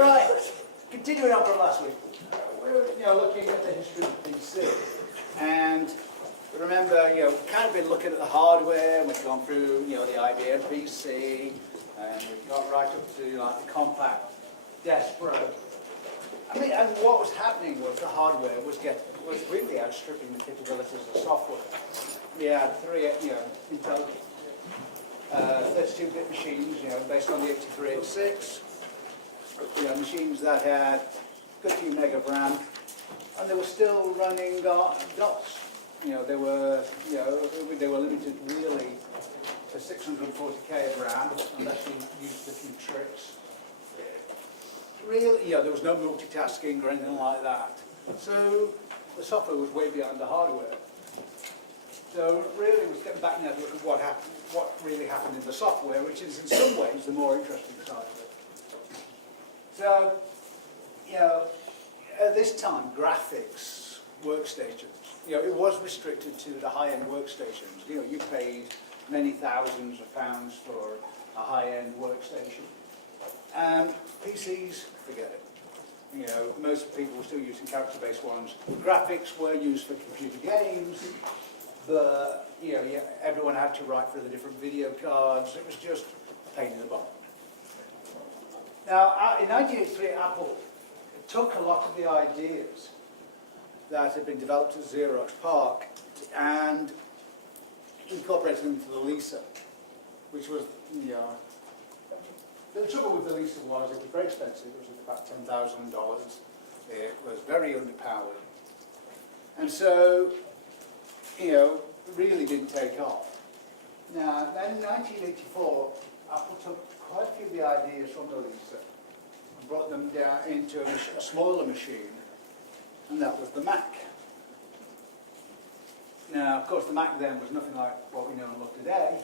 Right, continuing on from last week, we're looking at the history of the PC, and remember, we've kind of been looking at the hardware. We've gone through, the IBM PC, and we've got right up to like the compact desk Pro. And what was happening was the hardware was really outstripping the capabilities of the software. We had three, Intel 32-bit machines, based on the 8386. Machines that had a good few meg of RAM, and they were still running DOS. They were limited really to 640k of RAM, unless you used a few tricks. Really, there was no multitasking or anything like that. So the software was way behind the hardware. So really, we're getting back now to look at what really happened in the software, which is in some ways the more interesting side of it. So, at this time, graphics workstations, it was restricted to the high-end workstations. You paid many thousands of pounds for a high-end workstation. PCs, forget it. Most people were still using character-based ones. Graphics were used for computer games, but everyone had to write for the different video cards. It was just a pain in the butt. Now, in 1983, Apple took a lot of the ideas that had been developed at Xerox PARC and incorporated them into the Lisa, which was, the trouble with the Lisa was it was very expensive. It was about $10,000. It was very underpowered. And so, really didn't take off. Now, then in 1984, Apple took quite a few of the ideas from the Lisa and brought them down into a smaller machine, and that was the Mac. Now, of course, the Mac then was nothing like what we know and love today.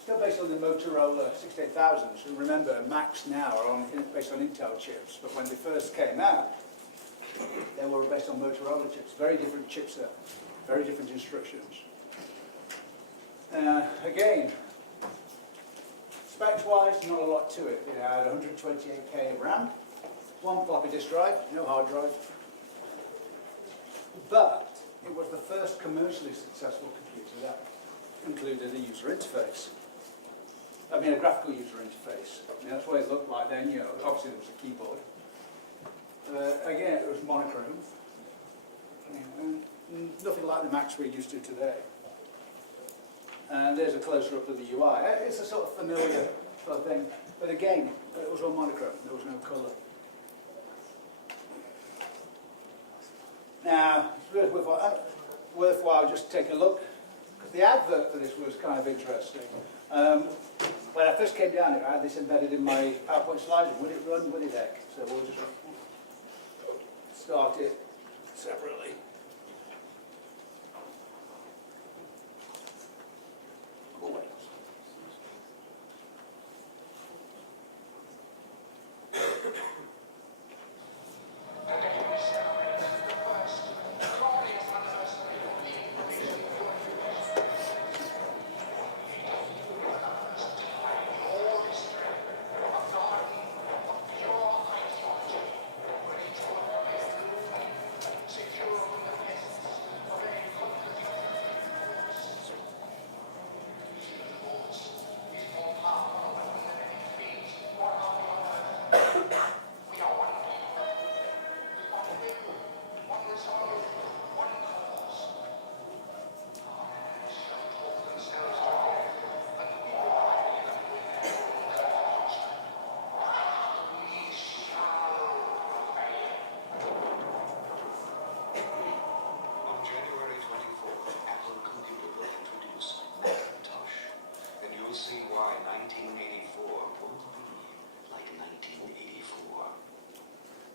Still based on the Motorola 68000. So remember, Macs now are based on Intel chips, but when they first came out, they were based on Motorola chips. Very different chipset, very different instructions. Again, specs-wise, not a lot to it. It had 128k of RAM, one floppy disk drive, no hard drive. But it was the first commercially successful computer that included a user interface. A graphical user interface. That's what it looked like then. Obviously there was a keyboard. Again, it was monochrome. Nothing like the Macs we're used to today. And there's a closer up of the UI. It's a sort of familiar sort of thing. But again, it was all monochrome. There was no colour. Now, it's worthwhile just to take a look, because the advert for this was kind of interesting. When I first came down here, I had this embedded in my PowerPoint slides. Would it run? Would it heck? So we'll just start it separately.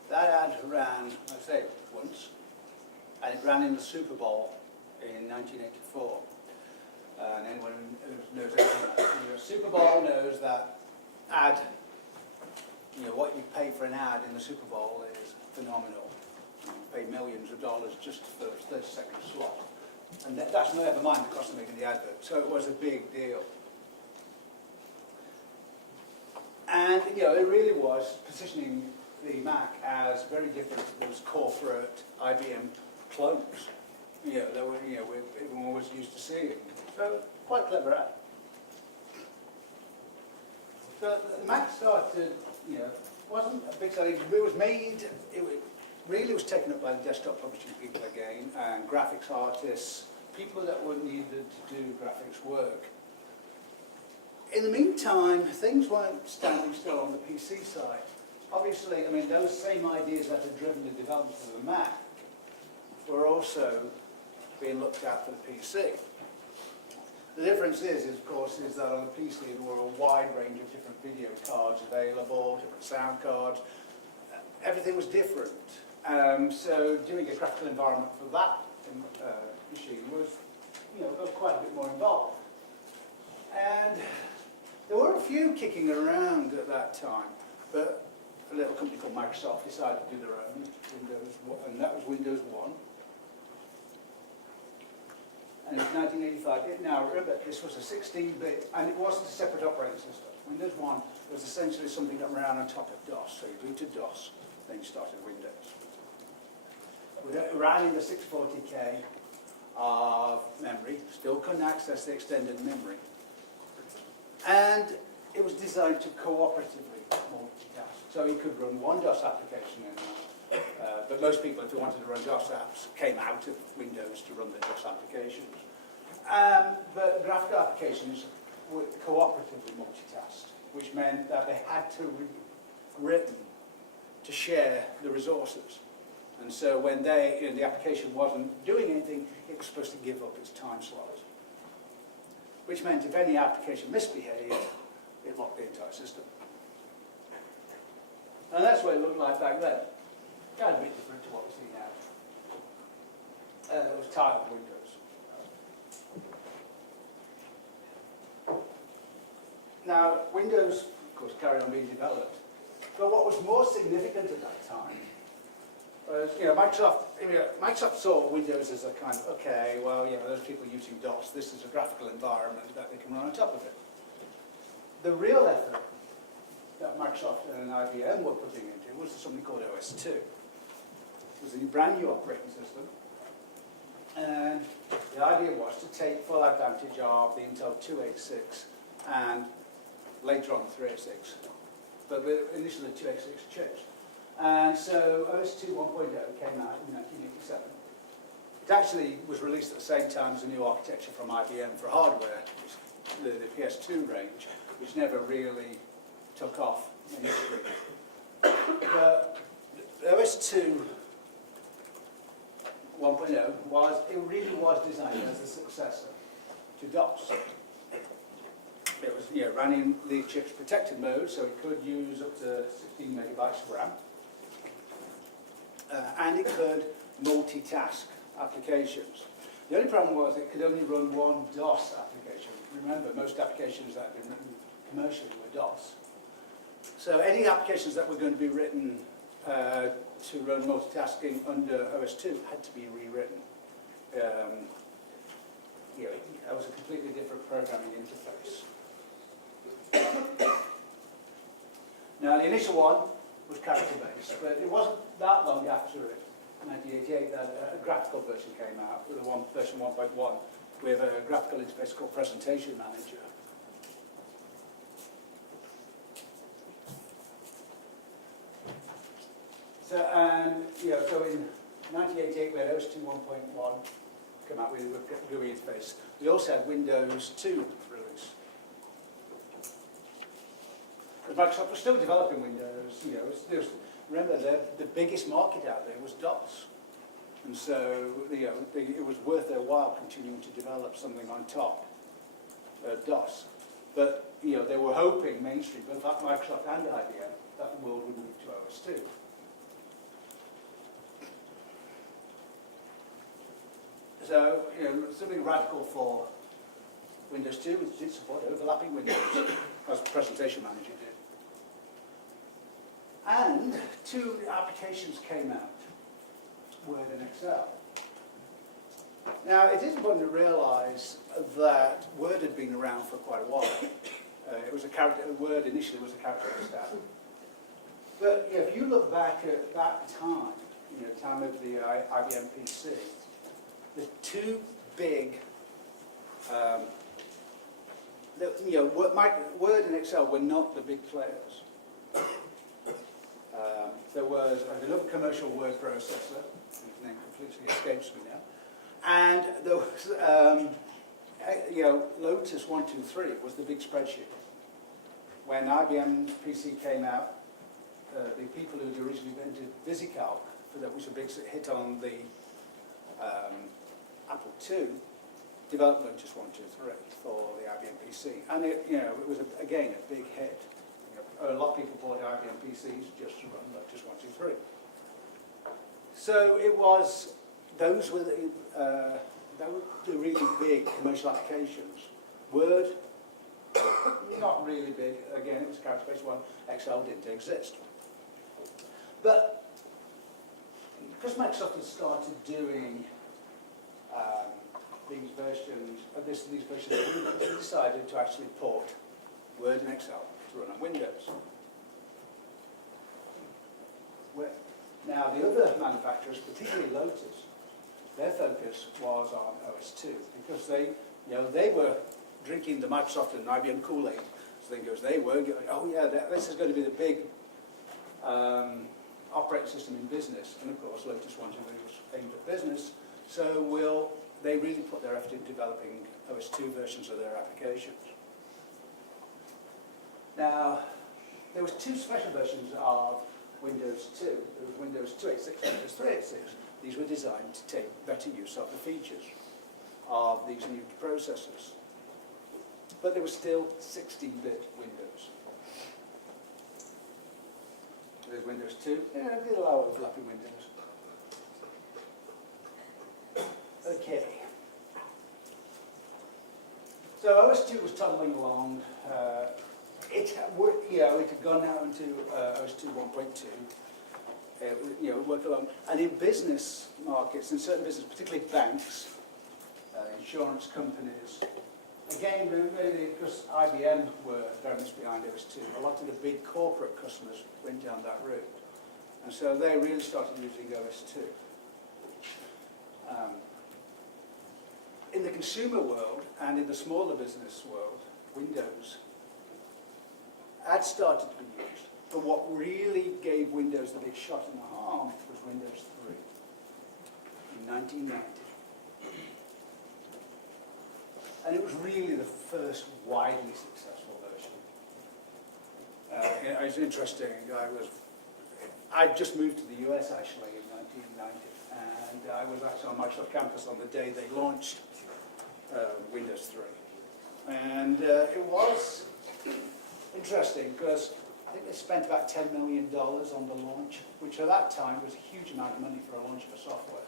That ad ran, I say, once, and it ran in the Super Bowl in 1984. And anyone who knows anything about Super Bowl knows that ad, what you pay for an ad in the Super Bowl is phenomenal. You pay millions of dollars just for a 30-second slot. And that's never mind the cost of making the advert. So it was a big deal. And, it really was positioning the Mac as very different to those corporate IBM clones, that were, everyone was used to seeing. So quite clever app. So the Mac started, wasn't a big selling. It was made. Really was taken up by the desktop publishing people again, and graphics artists, people that were needed to do graphics work. In the meantime, things weren't standing still on the PC side. Obviously, those same ideas that had driven the development of the Mac were also being looked at for the PC. The difference is of course, is that on the PC there were a wide range of different video cards available, different sound cards. Everything was different. So doing a graphical environment for that machine was, got quite a bit more involved. And there were a few kicking around at that time, but a little company called Microsoft decided to do their own Windows, and that was Windows 1. And it's 1985. Now remember, this was a 16-bit, and it wasn't a separate operating system. Windows 1 was essentially something that ran on top of DOS. So you booted DOS, then you started Windows. It ran in the 640K of memory, still couldn't access the extended memory. And it was designed to cooperatively multitask. So you could run one DOS application in there. But most people, if they wanted to run DOS apps, came out of Windows to run the DOS applications. But graphical applications were cooperatively multitasked, which meant that they had to be written to share the resources. And so when the application wasn't doing anything, it was supposed to give up its time slot. Which meant if any application misbehaved, it locked the entire system. And that's what it looked like back then. Kind of a bit different to what we see now. It was tiled Windows. Now, Windows, of course, carried on being developed. But what was more significant at that time was, Microsoft saw Windows as a kind of, okay, well, those people using DOS, this is a graphical environment that they can run on top of it. The real effort that Microsoft and IBM were putting into was something called OS2. It was a brand new operating system, and the idea was to take full advantage of the Intel 286 and later on the 386, but initially the 286 chips. And so OS2 1.0 came out in 1987. It actually was released at the same time as a new architecture from IBM for hardware, the PS2 range, which never really took off initially. But OS2 1.0 really was designed as a successor to DOS. It was, ran in the chip's protected mode, so it could use up to 16 megabytes of RAM. And it could multitask applications. The only problem was it could only run one DOS application. Remember, most applications that had been written commercially were DOS. So any applications that were going to be written to run multitasking under OS2 had to be rewritten. That was a completely different programming interface. Now, the initial one was character-based, but it wasn't that long after it, 1988, that a graphical version came out, with version 1.1, with a graphical interface called Presentation Manager. So in 1988 we had OS2 1.1 come out with a GUI interface. We also had Windows 2 release. But Microsoft was still developing Windows. Remember, the biggest market out there was DOS, and so it was worth their while continuing to develop something on top of DOS. But they were hoping mainstream, both at Microsoft and IBM, that the world would move to OS2. So, something radical for Windows 2 was to support overlapping windows, as Presentation Manager did. And two applications came out, Word and Excel. Now, it is important to realise that Word had been around for quite a while. Word initially was a character-based app. But if you look back at that time, time of the IBM PC, the two big, Word and Excel were not the big players. There was another commercial word processor, whose name completely escapes me now, and there was, Lotus 123 was the big spreadsheet. When IBM PC came out, the people who had originally invented VisiCalc, that was a big hit on the Apple II, developed Lotus 123 for the IBM PC, and it was again a big hit. A lot of people bought IBM PCs just to run Lotus 123. So it was those were the really big commercial applications. Word, not really big. Again, it was a character-based one. Excel didn't exist. But because Microsoft had started doing these versions of Windows, they decided to actually port Word and Excel to run on Windows. Now, the other manufacturers, particularly Lotus, their focus was on OS2 because they were drinking the Microsoft and IBM Kool-Aid. So they were going, oh yeah, this is going to be the big operating system in business. And of course, Lotus 123 was aimed at business. So they really put their effort in developing OS2 versions of their applications. Now, there was two special versions of Windows 2. There was Windows 2.86 and Windows 3.86. These were designed to take better use of the features of these new processors. But they were still 16-bit Windows. There's Windows 2, a little overlapping Windows. Okay. So OS2 was tumbling along. It had gone out into OS2 1.2. It worked along. And in business markets, in certain business, particularly banks, insurance companies, again, really, because IBM were very much behind OS2, a lot of the big corporate customers went down that route. And so they really started using OS2. In the consumer world and in the smaller business world, Windows had started to be used. But what really gave Windows the big shot in the arm was Windows 3 in 1990. And it was really the first widely successful version. It was interesting. I'd just moved to the US actually in 1990, and I was actually on Microsoft campus on the day they launched Windows 3. And it was interesting because I think they spent about $10 million on the launch, which at that time was a huge amount of money for a launch of a software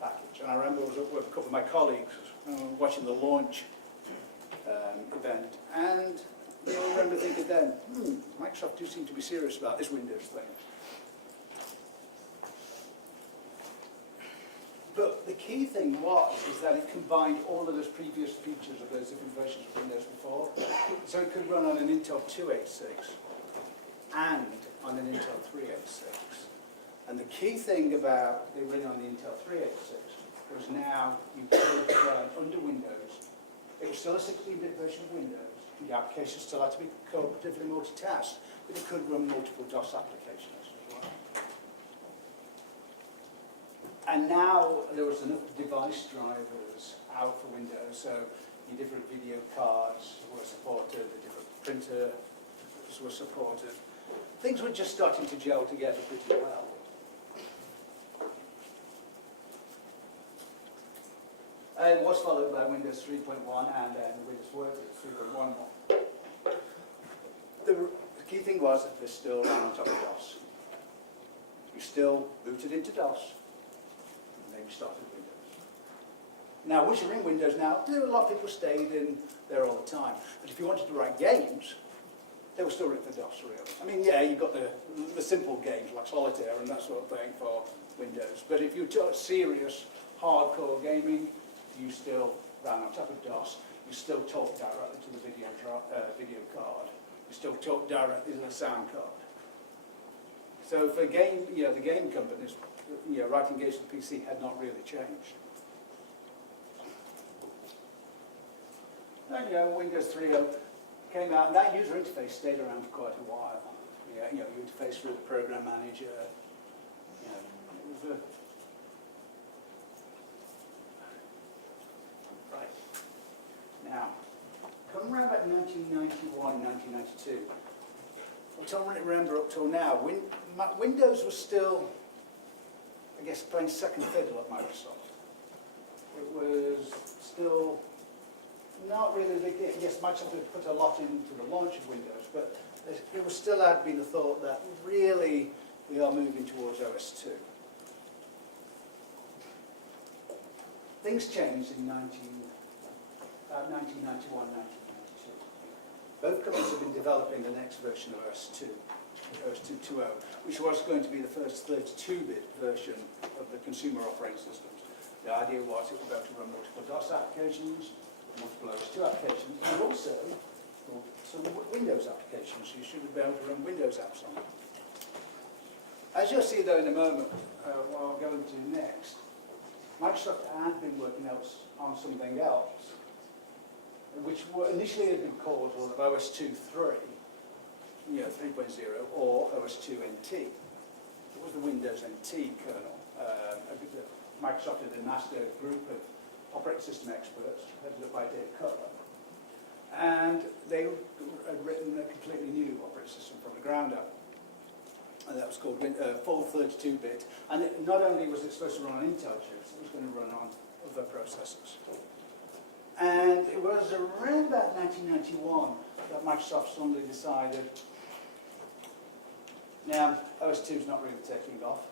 package. And I remember I was with a couple of my colleagues watching the launch event, and I remember thinking then, Microsoft do seem to be serious about this Windows thing. But the key thing is that it combined all of those previous features of those different versions of Windows before. So it could run on an Intel 286 and on an Intel 386. And the key thing about it running on the Intel 386 was now you could run under Windows. It was still a 16-bit version of Windows. The application still had to be cooperatively multitasked, but it could run multiple DOS applications as well. And now there was enough device drivers out for Windows, so your different video cards were supported, the different printers were supported. Things were just starting to gel together pretty well. It was followed by Windows 3.1 and then Windows Word 3.1. The key thing was that this still ran on top of DOS. You still booted into DOS, and then you started Windows. Now, once you're in Windows now, a lot of people stayed in there all the time. But if you wanted to write games, they were still written for DOS, really. I mean, yeah, you got the simple games like Solitaire and that sort of thing for Windows. But if you took serious, hardcore gaming, you still ran on top of DOS. You still talked directly to the video card. You still talked directly to the sound card. So for game, the game companies, writing games for the PC had not really changed. And Windows 3.0 came out, and that user interface stayed around for quite a while. You interface through the program manager. It was right. Now, come around about 1991, 1992. I remember up till now, Windows was still, I guess, playing second fiddle at Microsoft. It was still not really a big deal. Yes, Microsoft had put a lot into the launch of Windows, but it was still had been the thought that really we are moving towards OS 2. Things changed in 1991, 1992. Both companies have been developing the next version of OS 2, OS 2.2.0, which was going to be the first 32-bit version of the consumer operating systems. The idea was it would be able to run multiple DOS applications, multiple OS 2 applications, and also some Windows applications. You should be able to run Windows apps on them. As you'll see, though, in a moment, what I'll go into next, Microsoft had been working on something else, which initially had been called OS 2.3, 3.0, or OS 2 NT. It was the Windows NT kernel. Microsoft had amassed a group of operating system experts, headed up by Dave Cutler, and they had written a completely new operating system from the ground up. And that was called full 32-bit. And not only was it supposed to run on Intel chips, it was going to run on other processors. And it was around about 1991 that Microsoft suddenly decided, now, OS 2 is not really taking off.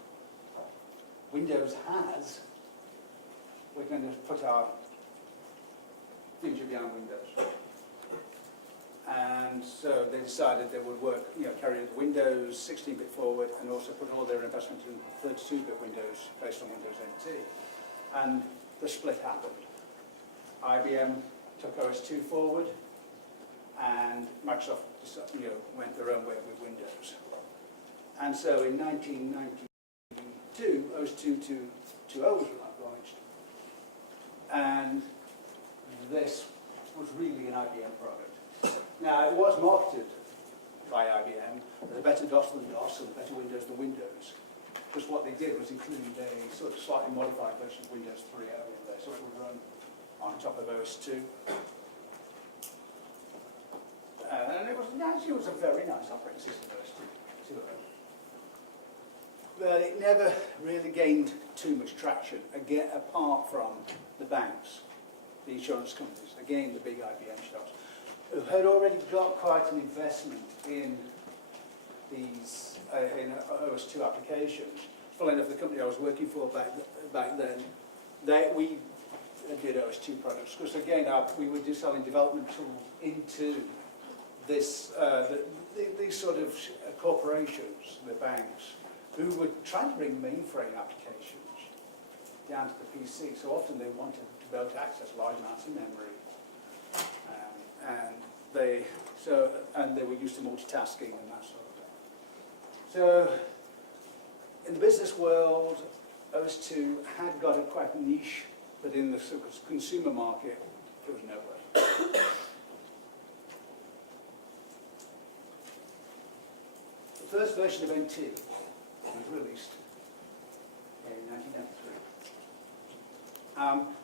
Windows has. We're going to put our future behind Windows. And so they decided they would work, carry Windows 16-bit forward and also put all their investment in 32-bit Windows based on Windows NT. And the split happened. IBM took OS 2 forward, and Microsoft went their own way with Windows. And so in 1992, OS 2.2.0 was launched. And this was really an IBM product. Now, it was marketed by IBM as a better DOS than DOS and better Windows than Windows. Because what they did was include a sort of slightly modified version of Windows 3.0 in there, so it would run on top of OS 2. And it was nice. It was a very nice operating system, OS 2.0. But it never really gained too much traction, again, apart from the banks, the insurance companies, again, the big IBM shops, who had already got quite an investment in these in OS 2 applications. Funnily enough, the company I was working for back then, we did OS 2 products, because again, we were just selling development tools into this, these sort of corporations, the banks, who were trying to bring mainframe applications down to the PC. So often they wanted to be able to access large amounts of memory. And they were used to multitasking and that sort of thing. So in the business world, OS 2 had got a quite niche, but in the sort of consumer market, it was nowhere. The first version of NT was released in 1993.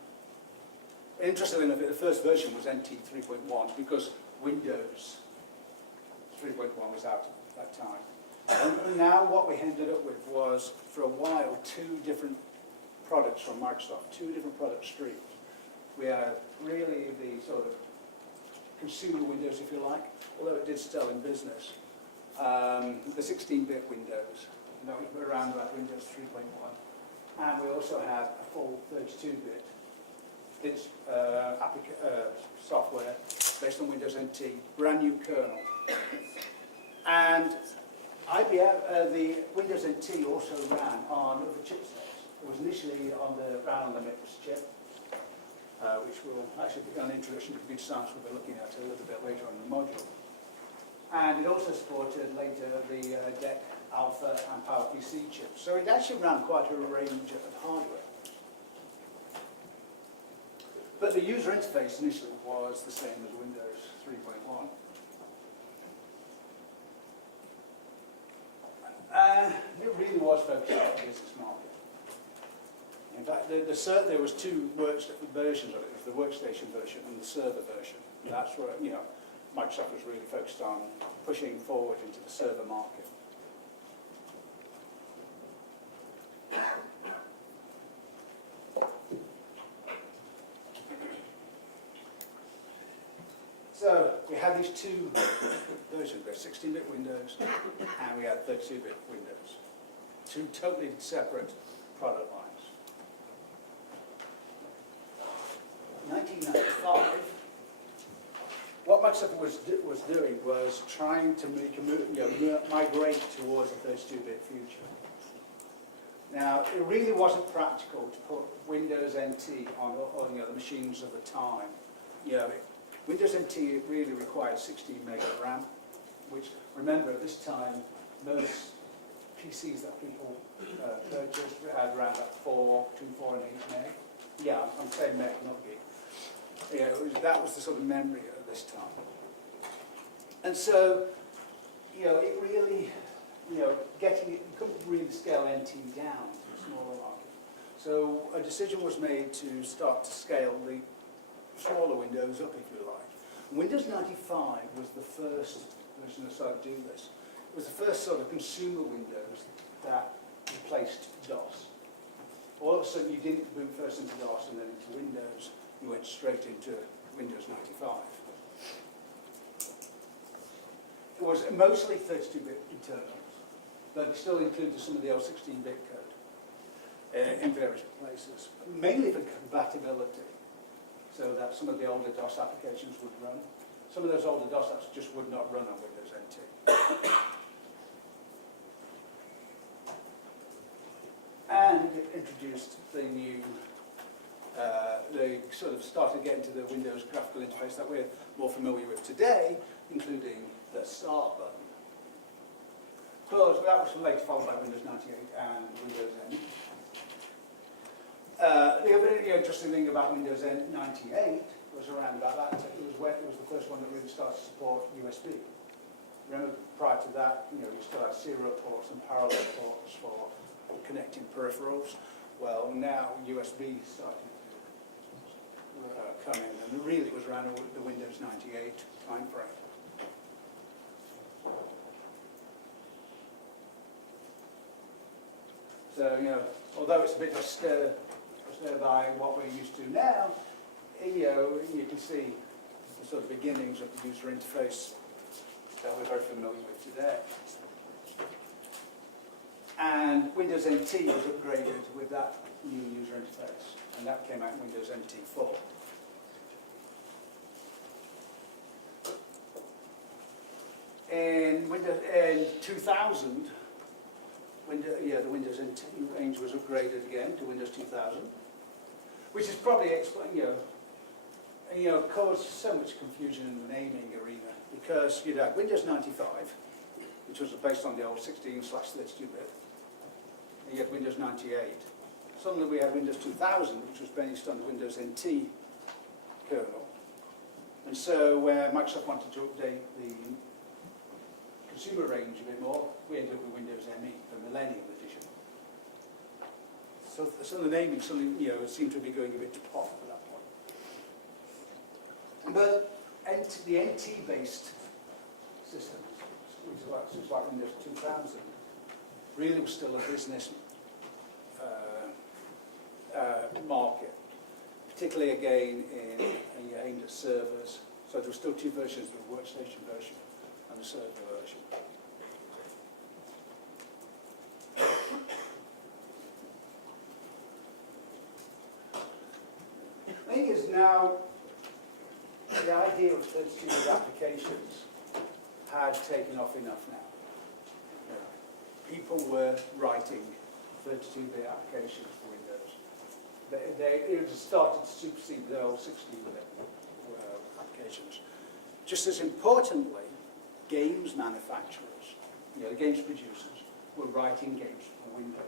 Interestingly enough, the first version was NT 3.1 because Windows 3.1 was out at that time. And now what we ended up with was, for a while, two different products from Microsoft, two different product streams. We had really the sort of consumer Windows, if you like, although it did still in business. The 16-bit Windows, and that was around about Windows 3.1. And we also had a full 32-bit software based on Windows NT, brand new kernel. And IBM, the Windows NT also ran on other chipsets. It was initially ran on the MIPS chip, which will actually be an introduction to computer science we'll be looking at a little bit later on in the module. And it also supported later the DEC Alpha and PowerPC chips. So it actually ran quite a range of hardware. But the user interface initially was the same as Windows 3.1. It really was focused on the business market. In fact, there was two versions of it. There was the workstation version and the server version. And that's where, you know, Microsoft was really focused on pushing forward into the server market. So we had these two versions. We had 16-bit Windows and we had 32-bit Windows. Two totally separate product lines. 1995, what Microsoft was doing was trying to make a move, migrate towards a 32-bit future. Now, it really wasn't practical to put Windows NT on the machines of the time. Windows NT really required 16 meg of RAM, which, remember, at this time, most PCs that people purchased had around between 4 and 8 meg. Yeah, I'm saying meg, not gig. That was the sort of memory at this time. And so, it really, you couldn't really scale NT down to a smaller market. So a decision was made to start to scale the smaller Windows up, if you like. Windows 95 was the first version that started to do this. It was the first sort of consumer Windows that replaced DOS. All of a sudden, you didn't boot first into DOS and then into Windows. You went straight into Windows 95. It was mostly 32-bit internals, but it still included some of the old 16-bit code in various places, mainly for compatibility, so that some of the older DOS applications would run. Some of those older DOS apps just would not run on Windows NT. And it introduced the new, they sort of started getting to the Windows graphical interface that we're more familiar with today, including the Start button. But that was later followed by Windows 98 and Windows NT. The other interesting thing about Windows 98 was around about that time. It was the first one that really started to support USB. Remember, prior to that, you still had serial ports and parallel ports for connecting peripherals. Well, now USB started to come in, and really it was around the Windows 98 time frame. So, although it's a bit austere by what we're used to now, you can see the sort of beginnings of the user interface that we're very familiar with today. And Windows NT was upgraded with that new user interface, and that came out in Windows NT 4. In 2000, the Windows NT range was upgraded again to Windows 2000, which is probably caused so much confusion in the naming arena, because you'd had Windows 95, which was based on the old 16/32-bit. You had Windows 98. Suddenly we had Windows 2000, which was based on the Windows NT kernel. And so where Microsoft wanted to update the consumer range a bit more, we ended up with Windows ME, the Millennium Edition. So the naming suddenly, seemed to be going a bit to pot at that point. But the NT-based systems, which is like Windows 2000, really was still a business market, particularly again aimed at servers. So there were still two versions, the workstation version and the server version. The thing is now, the idea of 32-bit applications had taken off enough now. People were writing 32-bit applications for Windows. It started to supersede the old 16-bit applications. Just as importantly, games manufacturers, the games producers, were writing games for Windows.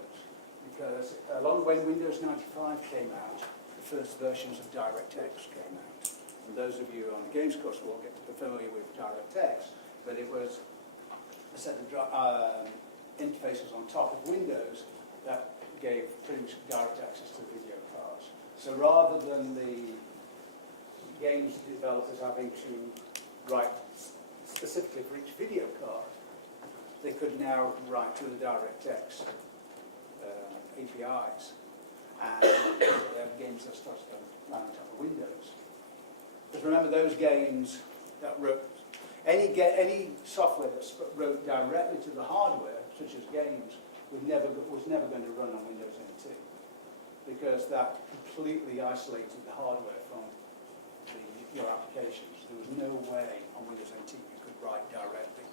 Because along when Windows 95 came out, the first versions of DirectX came out. And those of you on the games course will get familiar with DirectX, but it was a set of interfaces on top of Windows that gave pretty much direct access to video cards. So rather than the games developers having to write specifically for each video card, they could now write to the DirectX APIs, and they have games that started to run on top of Windows. Because remember, those games that wrote any software that wrote directly to the hardware, such as games, was never going to run on Windows NT, because that completely isolated the hardware from your applications. There was no way on Windows NT you could write directly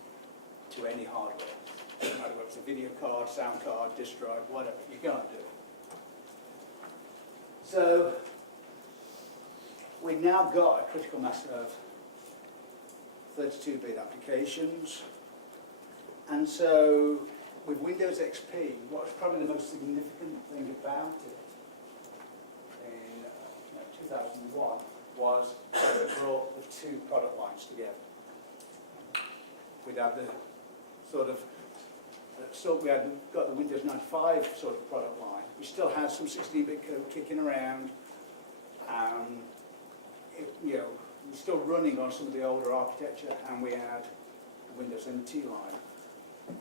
to any hardware. No matter whether it's a video card, sound card, disk drive, whatever, you can't do it. So we've now got a critical mass of 32-bit applications. And so with Windows XP, what's probably the most significant thing about it in 2001 was it brought the two product lines together. We'd had the sort of, we had got the Windows 95 sort of product line. We still had some 16-bit code kicking around. We're still running on some of the older architecture, and we had the Windows NT line.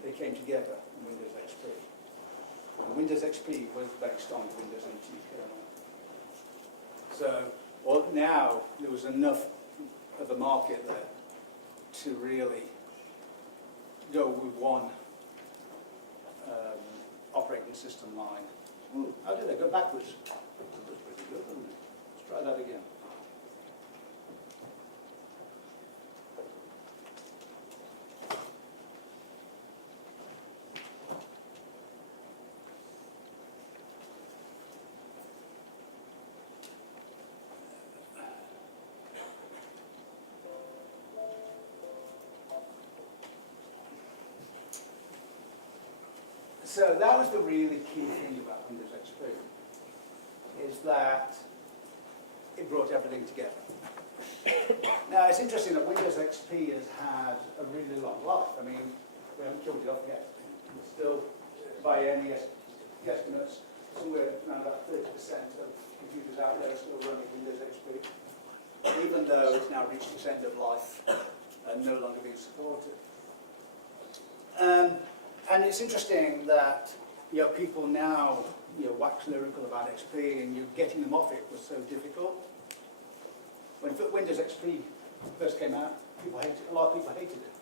They came together in Windows XP. And Windows XP was based on the Windows NT kernel. So now there was enough of a market there to really go with one operating system line. Ooh, how did I go backwards? That was pretty good, wasn't it? Let's try that again. So that was the really key thing about Windows XP, is that it brought everything together. Now it's interesting that Windows XP has had a really long life. I mean, we haven't killed it off yet. It's still, by any estimates, somewhere around about 30% of computers out there are still running Windows XP, even though it's now reached its end of life and no longer being supported. And it's interesting that people now wax lyrical about XP, and getting them off it was so difficult. When Windows XP first came out, a lot of people hated it,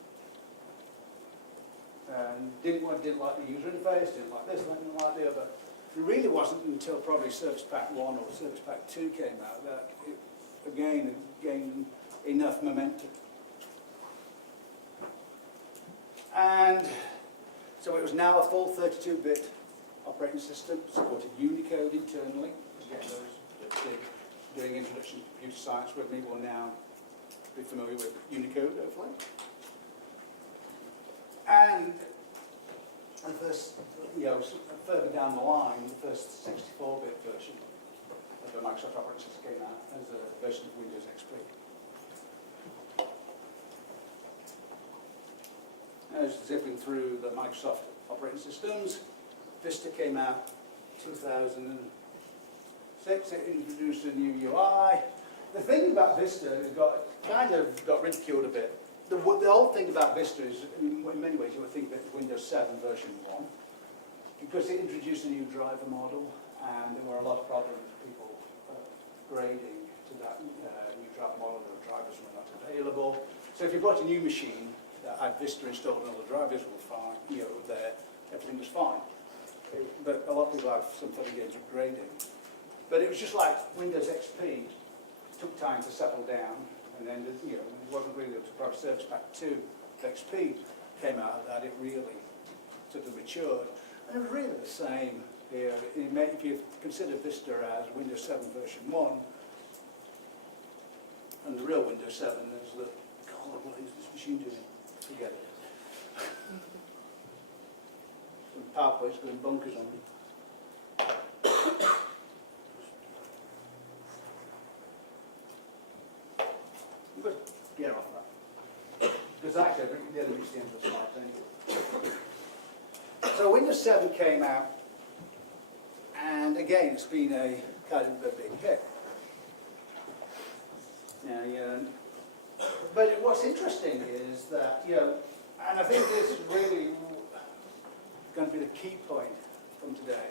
and didn't like the user interface, didn't like this, didn't like the other. It really wasn't until probably Service Pack 1 or Service Pack 2 came out that it again gained enough momentum. And so it was now a full 32-bit operating system, supported Unicode internally. Again, those that did doing introduction to computer science with me will now be familiar with Unicode, hopefully. And the first, further down the line, the first 64-bit version of the Microsoft operating system came out as a version of Windows XP. As zipping through the Microsoft operating systems, Vista came out 2006. It introduced a new UI. The thing about Vista is kind of got ridiculed a bit. The whole thing about Vista is, in many ways, you would think that Windows 7 version 1, because it introduced a new driver model, and there were a lot of problems with people grading to that new driver model. The drivers were not available. So if you bought a new machine that had Vista installed and all the drivers were fine, there, everything was fine. But a lot of people have some fun games of grading. But it was just like Windows XP took time to settle down, and then it wasn't really until probably Service Pack 2 XP came out of that, it really sort of matured. And it was really the same here. If you consider Vista as Windows 7 version 1, and the real Windows 7 is the, God, what is this machine doing? Forget it. PowerPoint's going bonkers on me. Good. Get off that. Because actually, I think the other reached the end of the slide anyway. So Windows 7 came out, and again, it's been a kind of a big hit. But what's interesting is that, and I think this is really going to be the key point from today.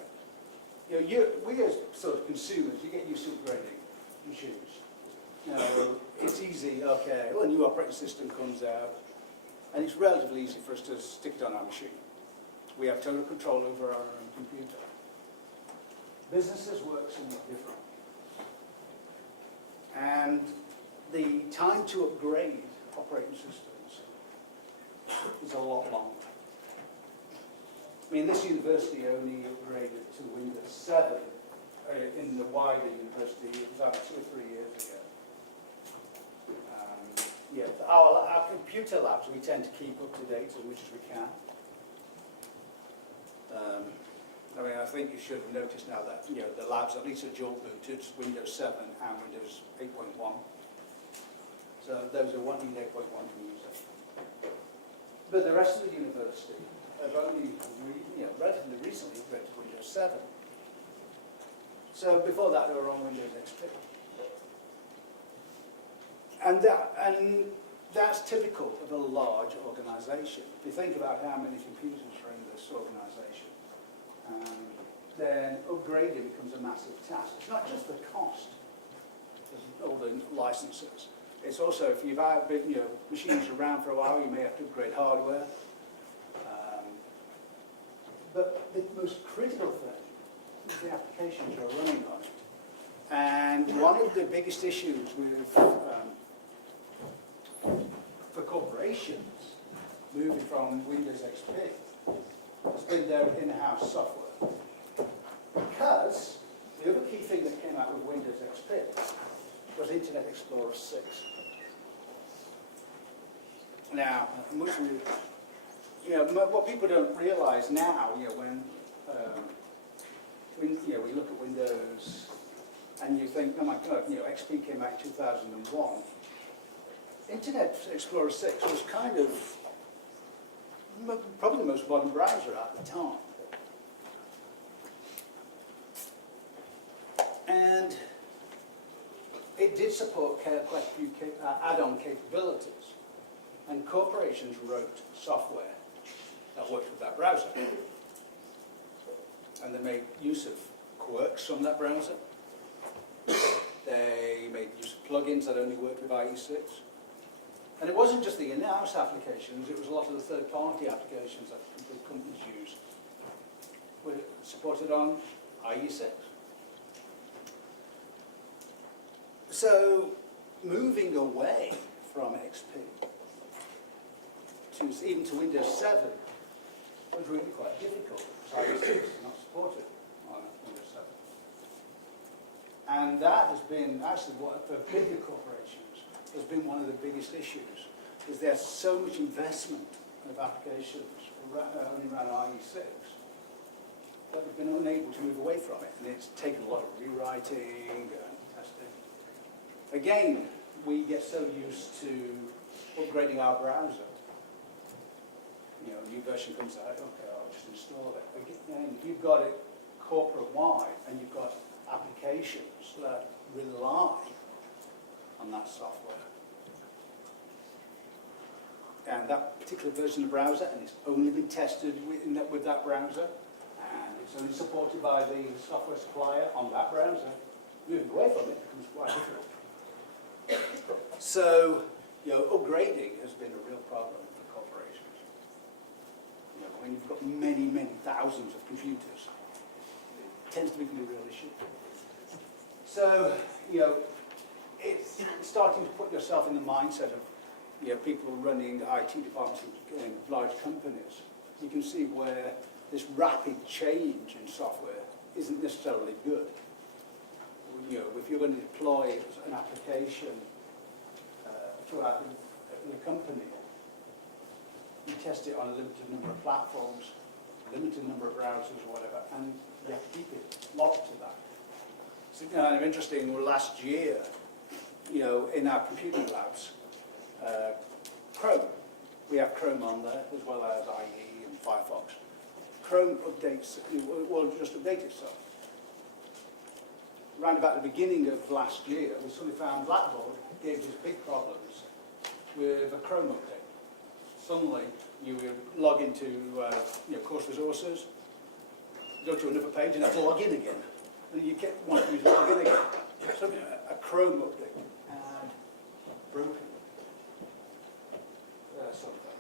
We as sort of consumers, you get used to upgrading machines. It's easy, okay, well, a new operating system comes out, and it's relatively easy for us to stick it on our machine. We have total control over our own computer. Businesses work somewhat different. And the time to upgrade operating systems is a lot longer. I mean, this university only upgraded to Windows 7 in the wider university. It was about 2 or 3 years ago. Our computer labs, we tend to keep up to date as much as we can. I think you should have noticed now that the labs at least are dual booted, Windows 7 and Windows 8.1. So those who want 8.1 can use it. But the rest of the university have only relatively recently upgraded to Windows 7. So before that, they were on Windows XP. And that's typical of a large organisation. If you think about how many computers are in this organisation, then upgrading becomes a massive task. It's not just the cost of all the licenses. It's also, if you've had machines around for a while, you may have to upgrade hardware. But the most critical thing is the applications you're running on it. And one of the biggest issues with for corporations moving from Windows XP has been their in-house software. Because the other key thing that came out with Windows XP was Internet Explorer 6. Now, what people don't realise now, when we look at Windows and you think, oh my God, XP came out in 2001. Internet Explorer 6 was kind of probably the most modern browser at the time. And it did support quite a few add-on capabilities. And corporations wrote software that worked with that browser. And they made use of quirks from that browser. They made use of plugins that only worked with IE6. And it wasn't just the in-house applications, it was a lot of the third-party applications that big companies use were supported on IE6. So, moving away from XP to even to Windows 7 was really quite difficult because IE6 is not supported on Windows 7. And that has been actually what, for bigger corporations, has been one of the biggest issues, is there's so much investment of applications only around IE6 that we've been unable to move away from it, and it's taken a lot of rewriting and testing. Again, we get so used to upgrading our browser. A new version comes out, okay, I'll just install it. Again, you've got it corporate-wide, and you've got applications that rely on that software. And that particular version of the browser, and it's only been tested with that browser, and it's only supported by the software supplier on that browser. Moving away from it becomes quite difficult. So, upgrading has been a real problem for corporations. When you've got many, many thousands of computers, it tends to become a real issue. So, it's starting to put yourself in the mindset of people running IT departments in large companies. You can see where this rapid change in software isn't necessarily good. If you're going to deploy an application throughout the company, you test it on a limited number of platforms, limited number of browsers or whatever, and you have to keep it locked to that. So, kind of interesting, last year, in our computing labs, Chrome, we have Chrome on there, as well as IE and Firefox. Chrome updates, will just update itself. Around about the beginning of last year, we suddenly found Blackboard gave us big problems with a Chrome update. Suddenly, you would log into course resources, go to another page, and have to log in again. And you want to use log in again. So a Chrome update and broken. Something.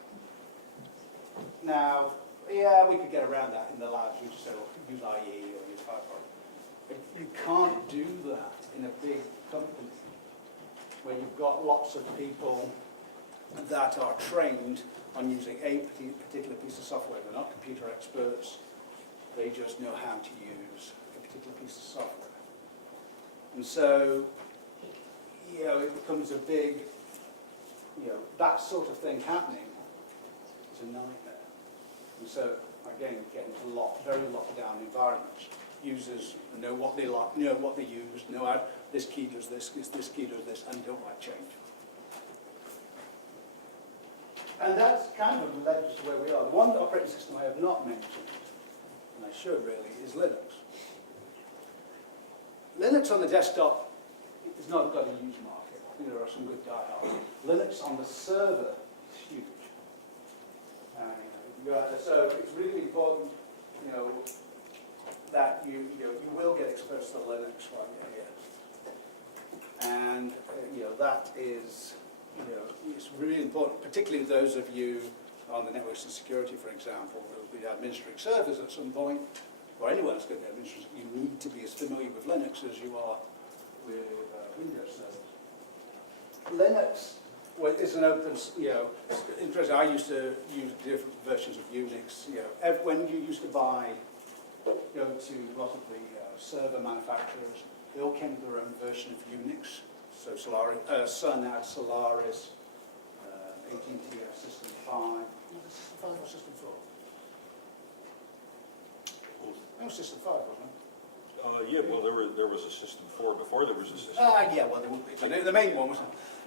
Now, yeah, we could get around that in the labs. We just say, well, use IE or use Firefox. But you can't do that in a big company where you've got lots of people that are trained on using a particular piece of software. They're not computer experts. They just know how to use a particular piece of software. And so, it becomes a big, that sort of thing happening is a nightmare. And so, again, we get into very locked down environments. Users know what they like, know what they use, know how this key does this key does this, and don't like change. And that's kind of led us to where we are. The one operating system I have not mentioned, and I should really, is Linux. Linux on the desktop is not got a huge market. There are some good diehards. Linux on the server is huge. So it's really important, that you will get exposed to Linux while you're here. And that is, it's really important, particularly those of you on the networks and security, for example, who will be administering servers at some point, or anyone that's going to be administering, you need to be as familiar with Linux as you are with Windows servers. Linux is an open, interesting. I used to use different versions of Unix. When you used to go to a lot of the server manufacturers, they all came with their own version of Unix. So Sun had Solaris, AT&T had System 5. Was it System 5 or System 4? No, System 5, wasn't it? Yeah, well, there was a System 4 before there was a System. Yeah, well, there would be. But the main one was,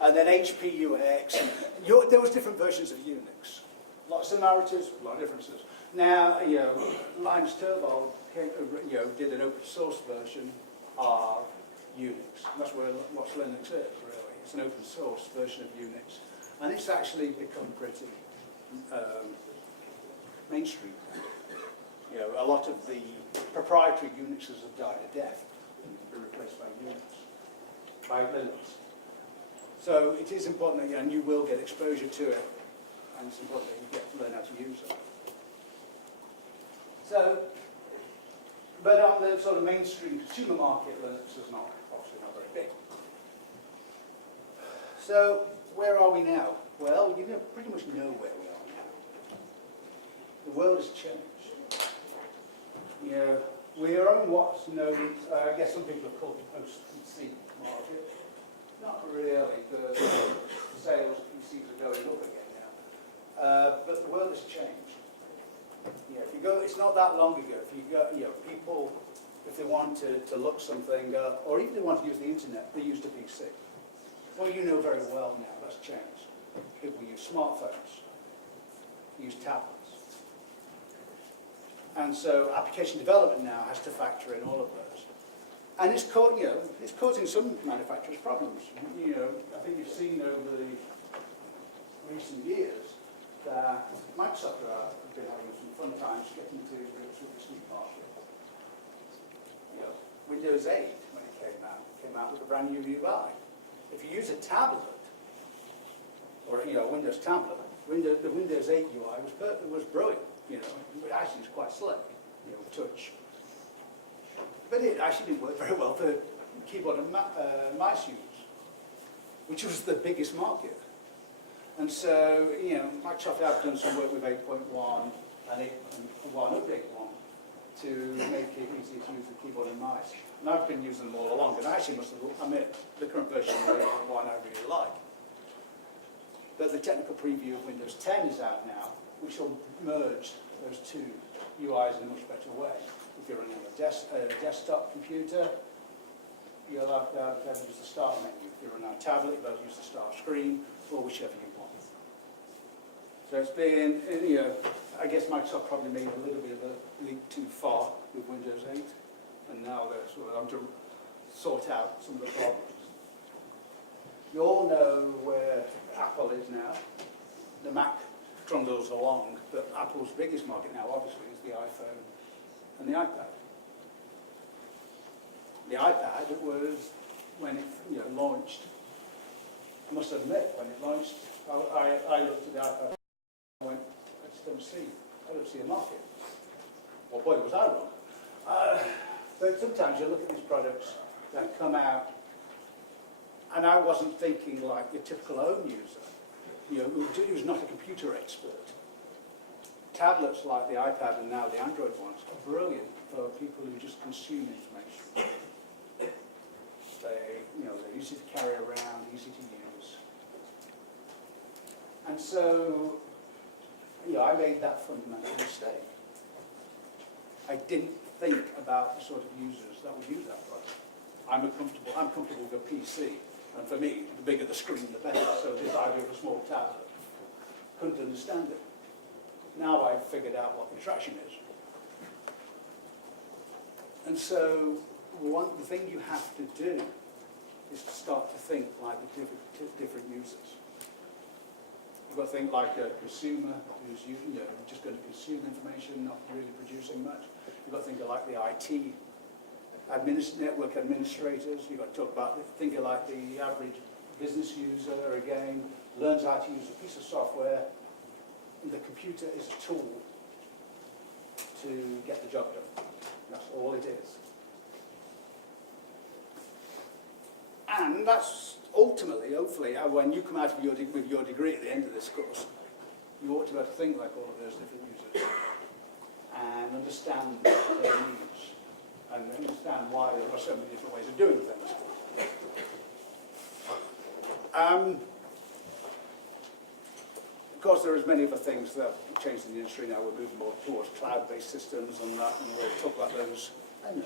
and then HP UX. There was different versions of Unix. A lot of similarities, a lot of differences. Now, Linus Torvald did an open source version of Unix. That's what Linux is, really. It's an open source version of Unix. And it's actually become pretty mainstream. A lot of the proprietary Unixes have died a death and been replaced by Linux. So it is important that, and you will get exposure to it, and it's important that you get to learn how to use it. So, but on the sort of mainstream consumer market, Linux is obviously not very big. So, where are we now? Well, you pretty much know where we are now. The world has changed. We are on what's known, I guess some people have called it post-PC market. Not really, because sales of PCs are going up again now. But the world has changed. If you go, it's not that long ago. If you go, people, if they want to look something up, or even they want to use the internet, they used a PC. Well, you know very well now that's changed. People use smartphones, use tablets. And so application development now has to factor in all of those. And it's causing some manufacturers problems. I think you've seen over the recent years that Microsoft have been having some fun times getting to grips with this new market. Windows 8, when it came out with a brand new UI. If you use a tablet, or a Windows tablet, the Windows 8 UI was brilliant. It actually was quite slick, touch. But it actually didn't work very well for keyboard and mouse users, which was the biggest market. And so, Microsoft have done some work with 8.1 and 8.1 update 1 to make it easier to use the keyboard and mouse. And I've been using them all along, and I actually must admit, the current version of 8.1 I really like. But the technical preview of Windows 10 is out now, which will merge those two UIs in a much better way. If you're running on a desktop computer, you'll have to use the start menu. If you're running on a tablet, you'll have to use the start screen, or whichever you want. So it's been, I guess Microsoft probably made a little bit of a leap too far with Windows 8, and now they're sort of having to sort out some of the problems. You all know where Apple is now. The Mac trundles along, but Apple's biggest market now, obviously, is the iPhone and the iPad. The iPad was, when it launched, I must admit, when it launched, I looked at the iPad and went, I just don't see a market. Well, boy, was I wrong. But sometimes you look at these products that come out, and I wasn't thinking like your typical home user, who's not a computer expert. Tablets like the iPad and now the Android ones are brilliant for people who just consume information. They're easy to carry around, easy to use. And so, I made that fundamental mistake. I didn't think about the sort of users that would use that product. I'm comfortable with a PC, and for me, the bigger the screen, the better. So this idea of a small tablet, couldn't understand it. Now I've figured out what the attraction is. And so the thing you have to do is to start to think like the different users. You've got to think like a consumer who's just going to consume information, not really producing much. You've got to think like the IT network administrators. You've got to talk about thinking like the average business user, again, learns how to use a piece of software. The computer is a tool to get the job done. That's all it is. And that's ultimately, hopefully, when you come out of with your degree at the end of this course, you ought to be able to think like all of those different users and understand their needs and understand why there are so many different ways of doing things. Of course, there are many other things that have changed in the industry now. We're moving more towards cloud-based systems and that, and we'll talk about those in a